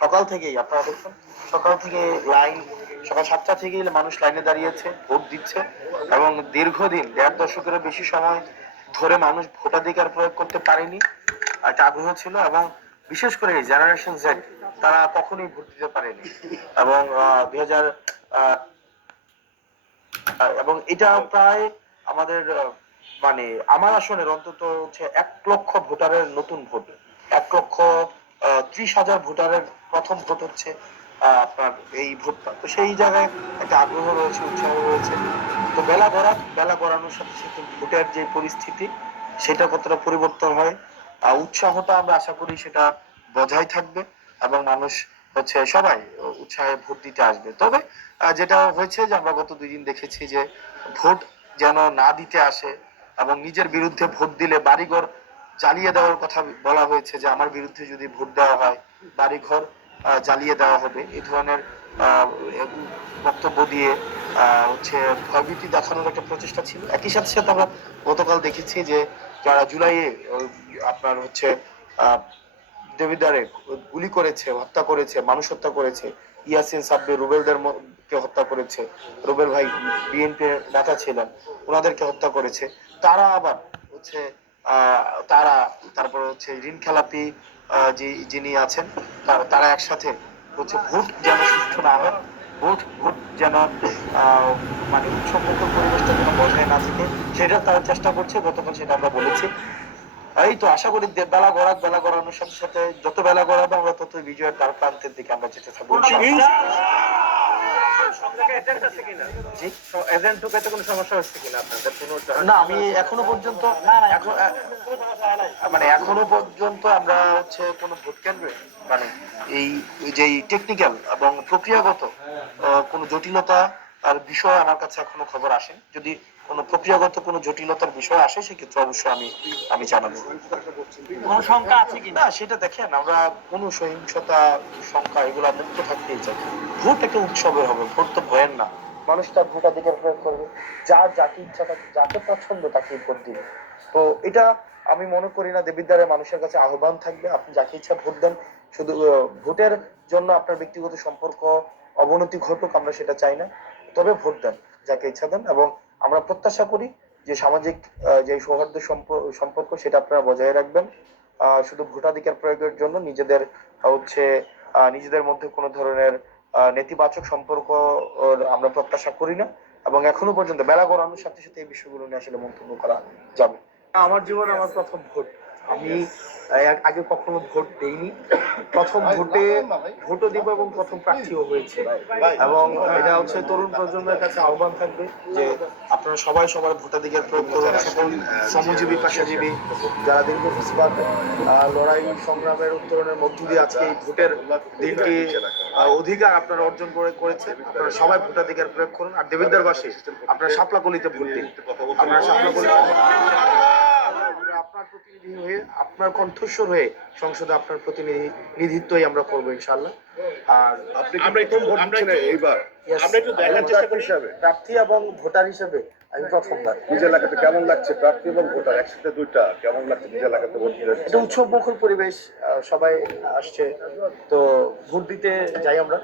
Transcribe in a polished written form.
সকাল থেকেই আপনারা দেখছেন, সকাল থেকে লাইন, সকাল 7টা থেকেই মানুষ লাইনে দাঁড়িয়েছে, ভোট দিচ্ছে এবং দীর্ঘদিন 1.5 দশকেরও বেশি সময় ধরে মানুষ ভোটাধিকার প্রয়োগ করতে পারেনি। একটা আগ্রহ ছিল এবং বিশেষ করে জেনারেশন জেড তারা কখনোই ভোট দিতে পারেনি এবং 2000 এবং এটা প্রায় আমাদের মানে আমার আসনের অন্তত হচ্ছে 1 লক্ষ ভোটারের নতুন ভোট, 1,30,000 ভোটারের প্রথম ভোট হচ্ছে আপনার এই ভোটটা। তো সেই জায়গায় একটা আগ্রহ রয়েছে, উৎসাহ রয়েছে। তো বেলা গড়ানোর সাথে সাথে ভোটের যে পরিস্থিতি সেটা কতটা পরিবর্তন হয়, উৎসাহটা আমরা আশা করি সেটা বজায় থাকবে এবং মানুষ হচ্ছে সবাই উৎসাহে ভোট দিতে আসবে। তবে যেটা হয়েছে যে আমরা গত 2 দিন দেখেছি যে ভোট যেন না দিতে আসে এবং নিজের বিরুদ্ধে ভোট দিলে বাড়িঘর জ্বালিয়ে দেওয়ার কথা বলা হয়েছে, যে আমার বিরুদ্ধে যদি ভোট দেওয়া হয় বাড়িঘর জ্বালিয়ে দেওয়া হবে, এই ধরনের বক্তব্য দিয়ে হচ্ছে ভয়ভীতি দেখানোর একটা প্রচেষ্টা ছিল। একই সাথে সাথে আমরা গতকাল দেখেছি যে যারা জুলাইয়ে আপনার হচ্ছে দেবিদ্বারে গুলি করেছে, হত্যা করেছে, মানুষ হত্যা করেছে, ইয়াসিন সাব্বির রুবেলদের কে হত্যা করেছে, রুবেল ভাই বিএনপি নেতা ছিলেন, ওনাদেরকে হত্যা করেছে, তারা আবার হচ্ছে তারা তারপর হচ্ছে ঋণ খেলাপি যিনি আছেন তারা একসাথে হচ্ছে ভোট যেন সুষ্ঠু না হয়, ভোট যেন মানে উৎসবমুখর পরিবেশটা যেন বজায় না থাকে সেটা তারা চেষ্টা করছে। গতকাল সেটা আমরা বলেছি। এই তো আশা করি বেলা গড়ানোর সাথে সাথে যত বেলা গড়াবে আমরা তত বিজয়ের দ্বার প্রান্তের দিকে আমরা যেতে থাকবো। না, আমি এখনো পর্যন্ত এখনো পর্যন্ত আমরা হচ্ছে কোন ভোট কেন্দ্রে মানে এই যে টেকনিক্যাল এবং প্রক্রিয়াগত কোন জটিলতা আর বিষয় আমার কাছে এখনো খবর আসে। যদি কোন প্রক্রিয়াগত কোন জটিলতার বিষয় আসে সেক্ষেত্রে অবশ্যই আমি জানাবো। কোন সংখ্যা আছে কি না সেটা দেখেন, আমরা কোন সহিংসতা সংখ্যা এগুলা মুক্ত থাকতেই চাই। ভোট একটা উৎসবের হবে, ভোট তো ভয়ের না। মানুষ তার ভোটাধিকার প্রয়োগ করবে, যার যাকে ইচ্ছা যাকে পছন্দ তাকে ভোট দিবে। তো এটা আমি মনে করি না দেবিদ্বারের মানুষের কাছে আহ্বান থাকবে আপনি যাকে ইচ্ছা ভোট দেন। শুধু ভোটের জন্য আপনার ব্যক্তিগত সম্পর্ক অবনতি ঘটুক আমরা সেটা চাই না, তবে ভোট দেন যাকে ইচ্ছা দেন। এবং আমরা প্রত্যাশা করি যে সামাজিক যে সৌহার্দ্য সম্পর্ক সেটা আপনারা বজায় রাখবেন। শুধু ভোটাধিকার প্রয়োগের জন্য নিজেদের হচ্ছে নিজেদের মধ্যে কোনো ধরনের নেতিবাচক সম্পর্ক আমরা প্রত্যাশা করি না। এবং এখনো পর্যন্ত বেলা গড়ানোর সাথে সাথে এই বিষয়গুলো নিয়ে আসলে মন্তব্য করা যাবে। আমার জীবনে আমার প্রথম ভোট, আমি আগে কখনো ভোট দেইনি, প্রথম ভোটও দিব এবং প্রথম প্রার্থীও হয়েছে। এবং এটা হচ্ছে তরুণ প্রজন্মের কাছে আহ্বান থাকবে যে আপনারা সবাই সবার ভোটাধিকার প্রয়োগ করুন। সকল শ্রমজীবী পেশাজীবী যারা দীর্ঘ ফিসবাদ লড়াই সংগ্রামের উত্তরণের মধ্য দিয়ে আজকে এই ভোটের দিনটি অধিকার আপনারা অর্জন করেছেন, আপনারা সবাই ভোটাধিকার প্রয়োগ করুন। আর দেবিদ্বারবাসী আপনারা শাপলাকলিতে ভোট দিন, আপনারা শাপলাকলিতে আপনার প্রতিনিধি হয়ে আপনার কণ্ঠস্বর হয়ে সংসদে আপনার প্রতিনিধিত্বই আমরা করবো ইনশাআল্লাহ। আর আমরা এইবার আমরা একটু দেখার চেষ্টা করি প্রার্থী এবং ভোটার হিসেবে আমি প্রথমবার। নিজ এলাকাতে কেমন লাগছে প্রার্থী এবং ভোটার একসাথে দুইটা কেমন লাগছে নিজ এলাকাতে ভোট দিতে? এটা উৎসবমুখর পরিবেশ, সবাই আসছে, তো ভোট দিতে যাই আমরা।